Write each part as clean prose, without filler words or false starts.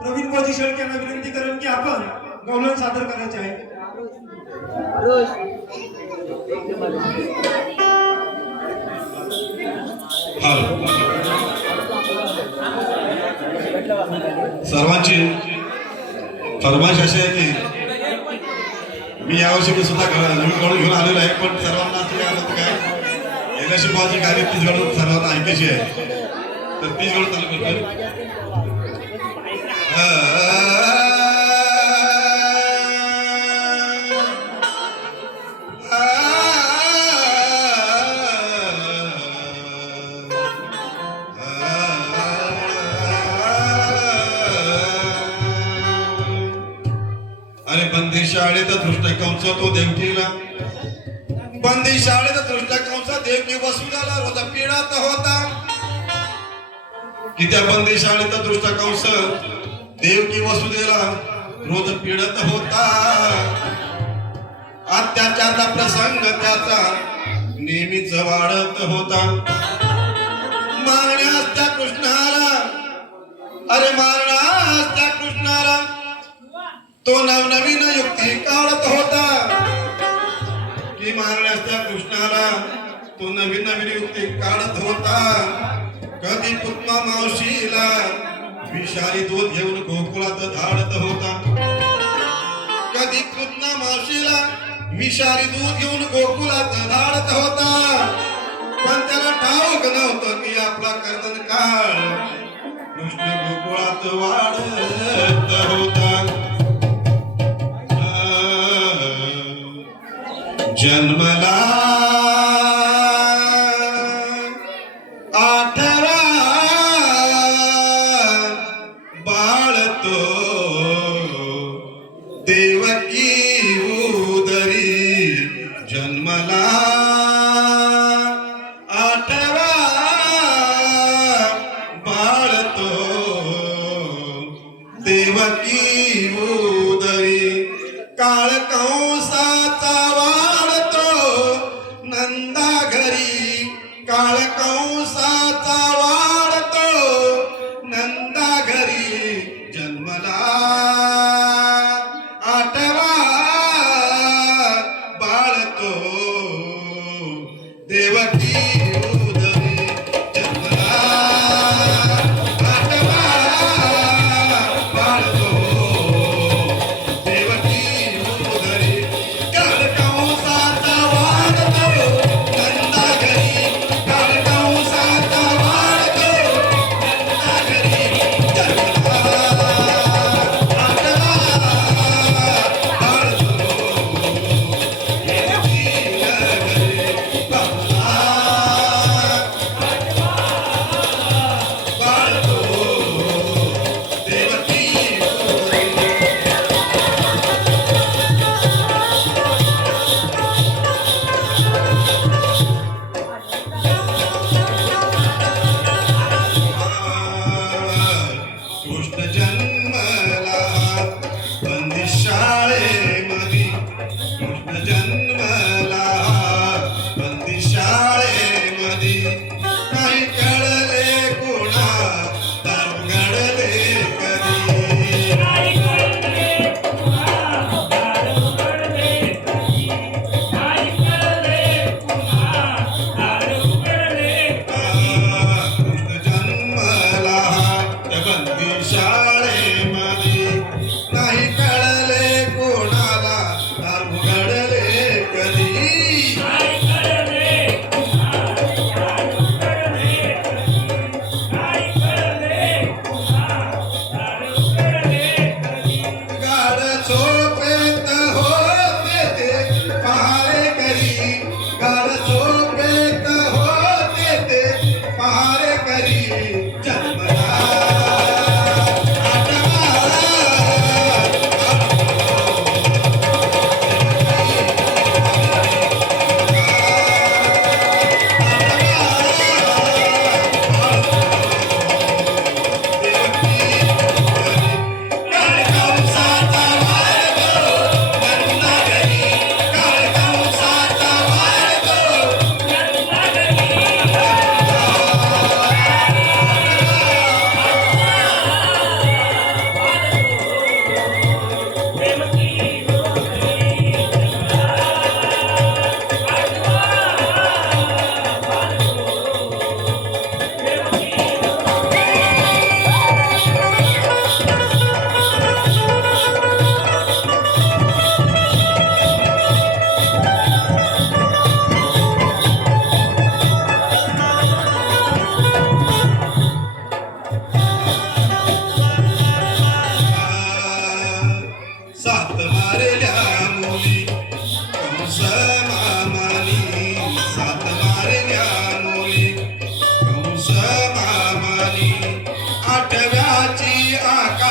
प्रवीण भाऊजी शेळके यांना विनंती करेन की आपण गवलन सादर करायचे आहे. सर्वांची फरमाईश अशी आहे की मी यावर्षी मी सुद्धा गवळण घेऊन आलेलो आहे, पण सर्वांना असं आलं तर काय एकाशी माझी गाडी 30 गवळण सर्वांना ऐकायची आहे, तर 30 गवळण चालू करतो. अरे बंदी शाळेत दृष्ट कंस तो देवकीला, बंदी शाळेत दृष्ट कंस देवकी वसुदेवाला रोज पीडत होता. की त्या बंदी शाळेत दृष्ट कंस देवकी वसुदेवाला रोज पीडत होता. अत्याचाराचा प्रसंग त्याचा नेहमीच वाढत होता. मारण्यास त्या कृष्णाला, अरे मारण्यास त्या कृष्णाला तो नवनवीन युक्ती काढत होता. की मारण्यास त्या कृष्णाला तो नवीन नवीन युक्ती काढत होता. कधी पुत्मा मावशीला विषारी दूध घेऊन गोकुळात धाडत होता. कधी पुत्मा मावशीला विषारी दूध घेऊन गोकुळात धाडत होता. पण त्याला ठाऊक नव्हतं की आपला कर्दन काळ कृष्ण गोकुळात वाढत होता. जन्मला 8वा बाळ तो देवकी उदरी. जन्मला 8वा बाळ तो देवकी उदरी. काळ कंसाचा नंदा घरी, काळ कंसाचा वाढतो नंदा घरी. जन्मला 8वा बाळ तो देवकी उदरी. जन्मला 8वा बाळ तो देवकी उदरी. काळ कंसाचा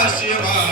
शिवा